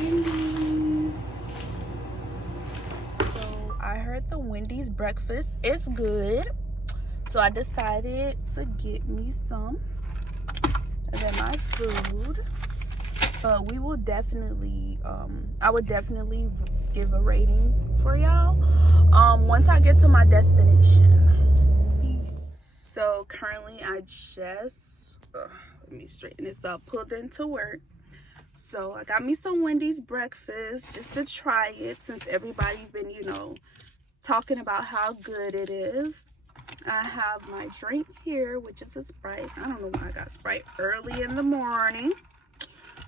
Wendy's. So I heard the Wendy's breakfast is good, so I decided to get me some of my food. But we will definitely I would definitely give a rating for y'all once I get to my destination. So currently I just let me straighten this up, pulled into work. So I got me some Wendy's breakfast just to try it, since everybody's been, you know, talking about how good it is. I have my drink here, which is a Sprite. I don't know why I got Sprite early in the morning.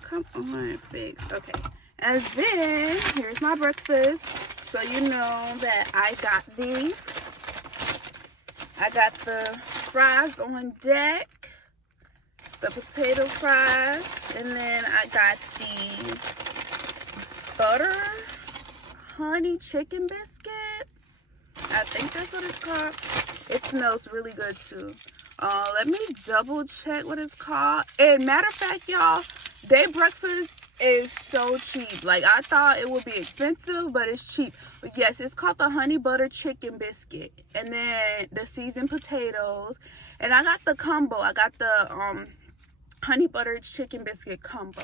Come on, fix. Okay. And then here's my breakfast. So you know that I got the fries on deck, the potato fries, and then I got the butter honey chicken biscuit. I think that's what it's called. It smells really good too. Let me double check what it's called. And matter of fact, y'all, their breakfast is so cheap. Like, I thought it would be expensive, but it's cheap. But yes, it's called the honey butter chicken biscuit, and then the seasoned potatoes. And I got the combo. I got the honey butter chicken biscuit combo.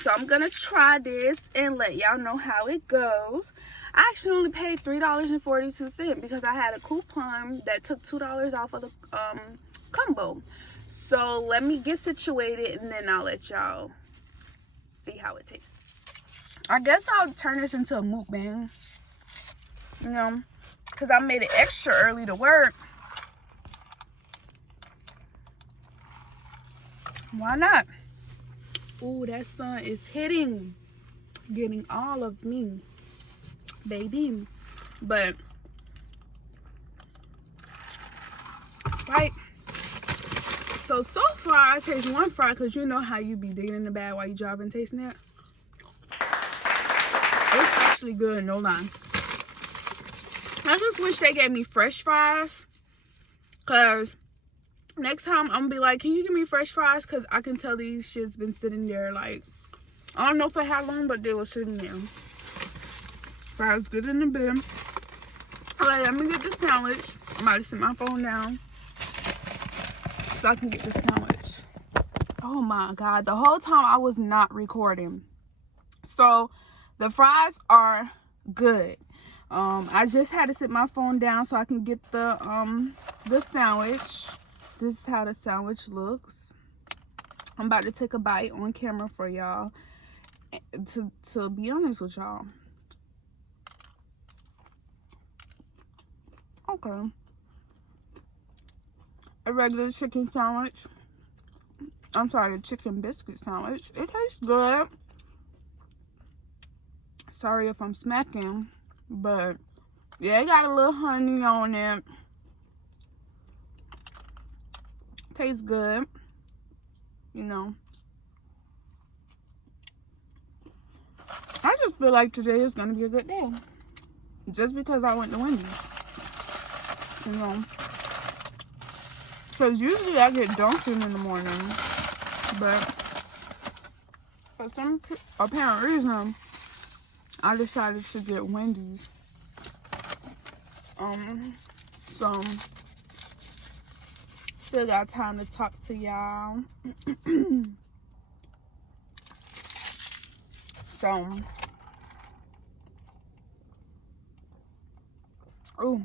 So I'm gonna try this and let y'all know how it goes. I actually only paid $3.42 because I had a coupon that took $2 off of the combo. So let me get situated and then I'll let y'all see how it tastes. I guess I'll turn this into a mukbang, you know, because I made it extra early to work. Why not? Ooh, that sun is hitting, getting all of me, baby. But Sprite. So far I taste one fry, because you know how you be digging in the bag while you driving, tasting it. It's actually good, no lie. I just wish they gave me fresh fries, because next time I'm gonna be like, can you give me fresh fries? Because I can tell these shits been sitting there, like, I don't know for how long, but they were sitting there. Fries good in the bin. Alright, let me get the sandwich. I'm about to sit my phone down so I can get the sandwich. Oh my god, the whole time I was not recording. So the fries are good. I just had to sit my phone down so I can get the sandwich. This is how the sandwich looks. I'm about to take a bite on camera for y'all. To be honest with y'all. Okay. A regular chicken sandwich. I'm sorry, a chicken biscuit sandwich. It tastes good. Sorry if I'm smacking, but yeah, it got a little honey on it. Tastes good, you know. I just feel like today is gonna be a good day, just because I went to Wendy's, you know. Because usually I get Dunkin' in the morning, but for some apparent reason, I decided to get Wendy's. So still got time to talk to y'all. So, ooh,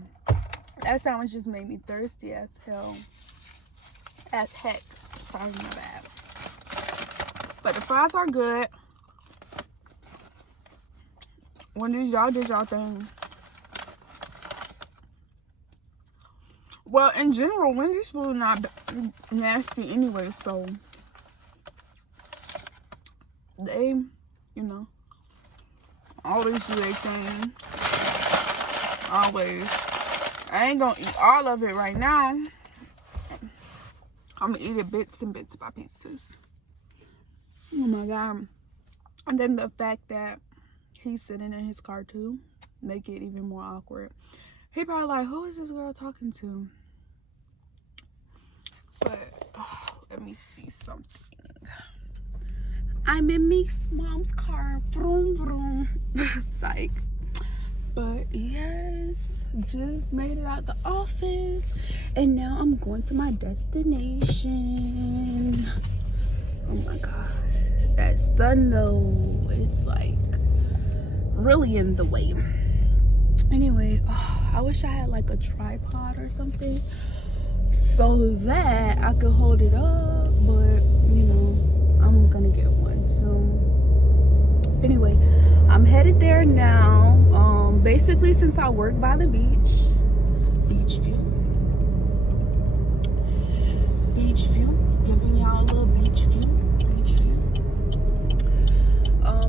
that sandwich just made me thirsty as hell. As heck. Sorry, my bad. But the fries are good. Wendy's, y'all did y'all thing. Well, in general, Wendy's food not nasty anyway, so they, you know, always do their thing. Always. I ain't gonna eat all of it right now. I'm gonna eat it bits and bits by pieces. Oh my god. And then the fact that he's sitting in his car too make it even more awkward. He probably like, who is this girl talking to? But let me see something. I'm in Meek's mom's car. Vroom, vroom. Psych. But yes, just made it out the office. And now I'm going to my destination. Oh my God. That sun though, it's like really in the way. Anyway, I wish I had like a tripod or something so that I could hold it up, but you know, I'm gonna get one soon. Anyway, I'm headed there now. Basically, since I work by the beach view, giving y'all a little beach view.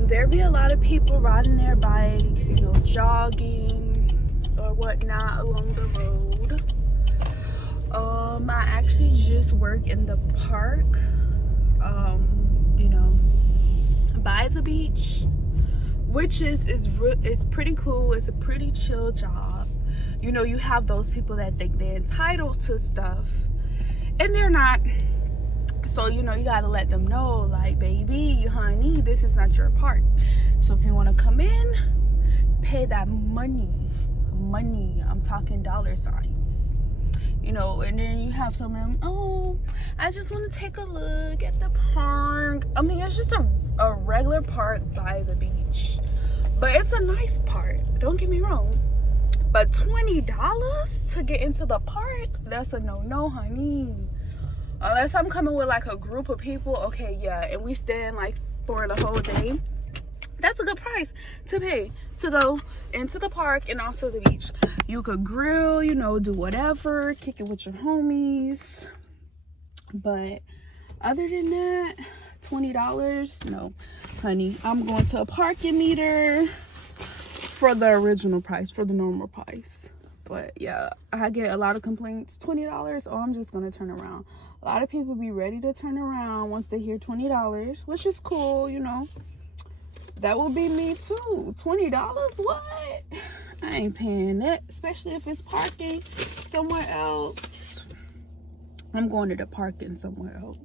There be a lot of people riding their bikes, you know, jogging or whatnot along the road. I actually just work in the park, you know, by the beach, which it's pretty cool. It's a pretty chill job. You know, you have those people that think they're entitled to stuff and they're not. So, you know, you gotta let them know, like, baby, honey, this is not your park. So if you want to come in, pay that money. I'm talking dollar signs. You know, and then you have some of them, oh, I just want to take a look at the park. I mean, it's just a regular park by the beach, but it's a nice park, don't get me wrong. But $20 to get into the park, that's a no, honey. Unless I'm coming with like a group of people, okay, yeah, and we staying like for the whole day, that's a good price to pay to go into the park and also the beach. You could grill, you know, do whatever, kick it with your homies. But other than that, $20, no, honey. I'm going to a parking meter for the original price, for the normal price. But yeah, I get a lot of complaints. $20, oh, I'm just gonna turn around. A lot of people be ready to turn around once they hear $20, which is cool, you know. That would be me too. $20, what? I ain't paying that, especially if it's parking somewhere else. I'm going to the parking somewhere else.